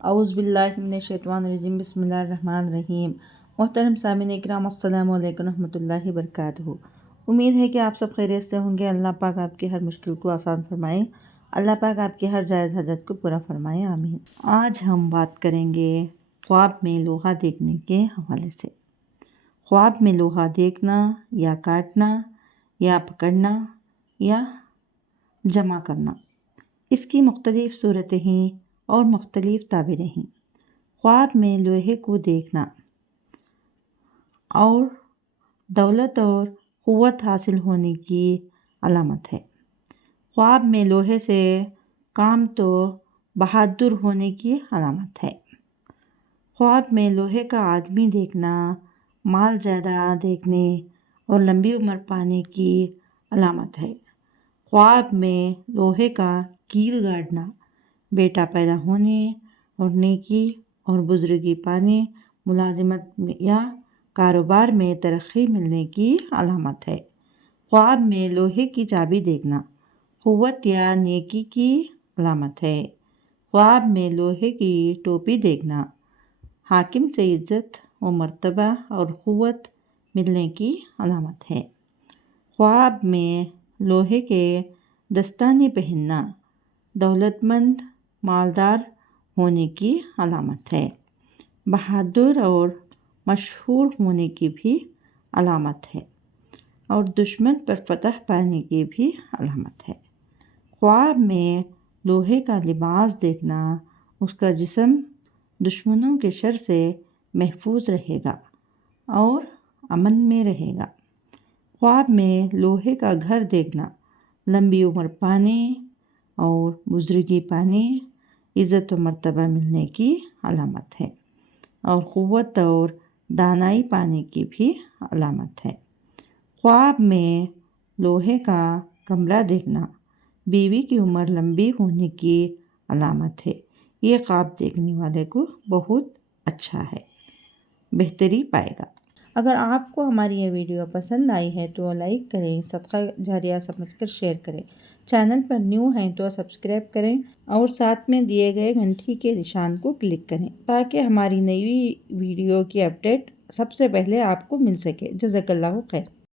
اعوذ باللہ من الشیطان الرجیم، بسم اللہ الرحمن الرحیم۔ محترم سامعین اکرام، السلام علیکم ورحمۃ اللہ وبرکاتہ۔ امید ہے کہ آپ سب خیریت سے ہوں گے۔ اللہ پاک آپ کی ہر مشکل کو آسان فرمائے، اللہ پاک آپ کی ہر جائز حاجت کو پورا فرمائے، آمین۔ آج ہم بات کریں گے خواب میں لوہا دیکھنے کے حوالے سے۔ خواب میں لوہا دیکھنا یا کاٹنا یا پکڑنا یا جمع کرنا، اس کی مختلف صورتیں ہیں اور مختلف تعبیریں ہیں۔ خواب میں لوہے کو دیکھنا اور دولت اور قوت حاصل ہونے کی علامت ہے۔ خواب میں لوہے سے کام تو بہادر ہونے کی علامت ہے۔ خواب میں لوہے کا آدمی دیکھنا مال جائیداد دیکھنے اور لمبی عمر پانے کی علامت ہے۔ خواب میں لوہے کا کیل گاڑنا بیٹا پیدا ہونے اور نیکی اور بزرگی پانے، ملازمت یا کاروبار میں ترقی ملنے کی علامت ہے۔ خواب میں لوہے کی چابی دیکھنا قوت یا نیکی کی علامت ہے۔ خواب میں لوہے کی ٹوپی دیکھنا حاکم سے عزت و مرتبہ اور قوت ملنے کی علامت ہے۔ خواب میں لوہے کے دستانے پہننا دولت مند مالدار ہونے کی علامت ہے۔ بہادر اور مشہور ہونے کی بھی علامت ہے اور دشمن پر فتح پانے کی بھی علامت ہے۔ خواب میں لوہے کا لباس دیکھنا اس کا جسم دشمنوں کے شر سے محفوظ رہے گا اور امن میں رہے گا۔ خواب میں لوہے کا گھر دیکھنا لمبی عمر پانے اور بزرگی پانے، عزت و مرتبہ ملنے کی علامت ہے اور قوت اور دانائی پانے کی بھی علامت ہے۔ خواب میں لوہے کا کمرہ دیکھنا بیوی کی عمر لمبی ہونے کی علامت ہے۔ یہ خواب دیکھنے والے کو بہت اچھا ہے، بہتری پائے گا۔ اگر آپ کو ہماری یہ ویڈیو پسند آئی ہے تو لائک کریں، صدقہ جاریہ سمجھ کر شیئر کریں۔ چینل پر نیو ہیں تو سبسکرائب کریں اور ساتھ میں دیے گئے گھنٹی کے نشان کو کلک کریں تاکہ ہماری نئی ویڈیو کی اپڈیٹ سب سے پہلے آپ کو مل سکے۔ جزاک اللہ خیر۔